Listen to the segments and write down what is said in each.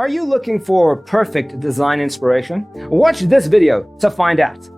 Are you looking for perfect design inspiration? Watch this video to find out.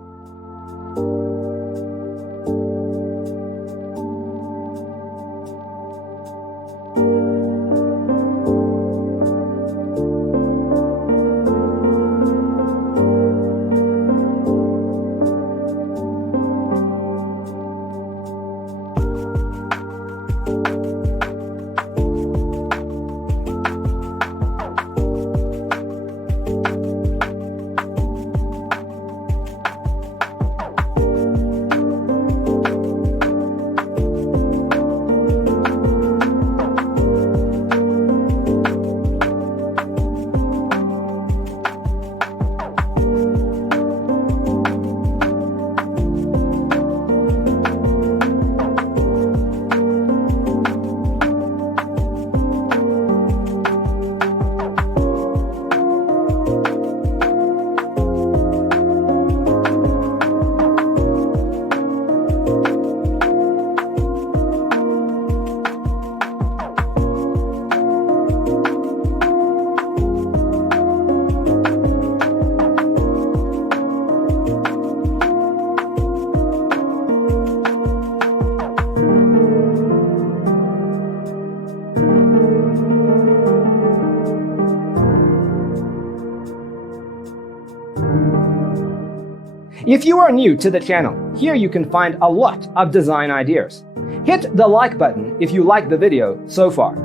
If you are new to the channel, here you can find a lot of design ideas. Hit the like button if you like the video so far.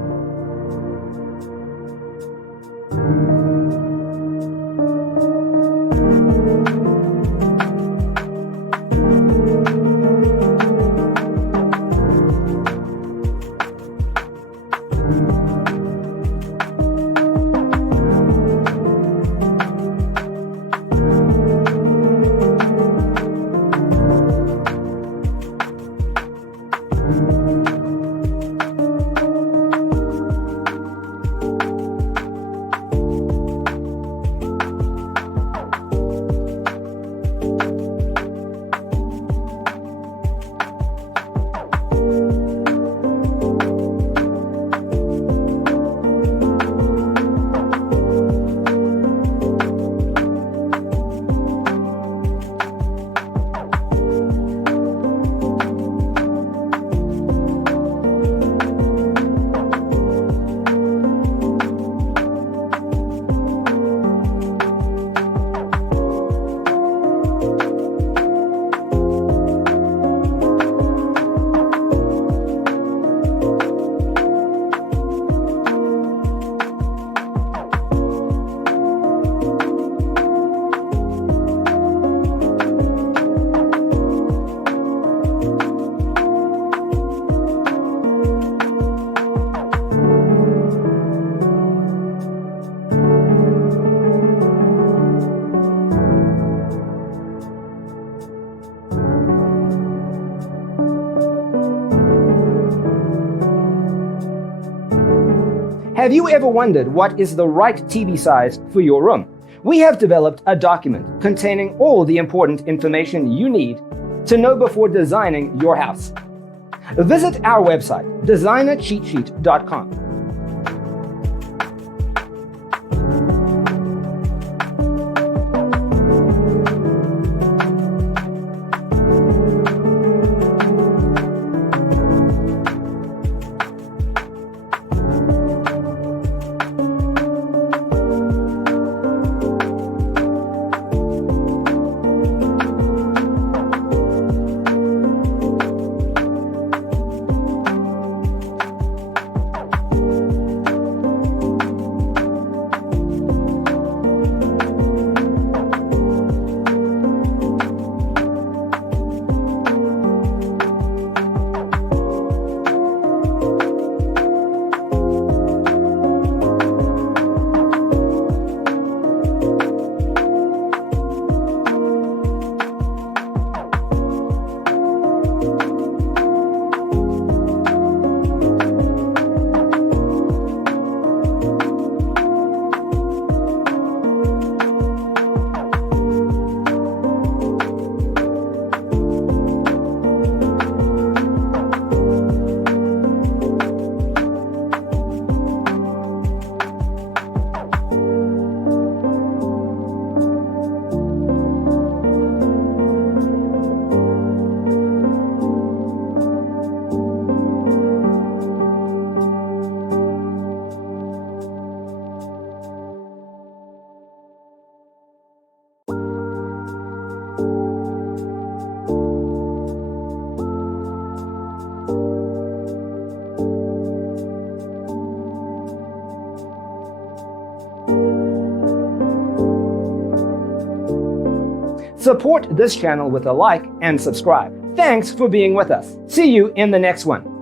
Have you ever wondered what is the right TV size for your room? We have developed a document containing all the important information you need to know before designing your house. Visit our website, designercheatsheet.com. Support this channel with a like and subscribe. Thanks for being with us. See you in the next one.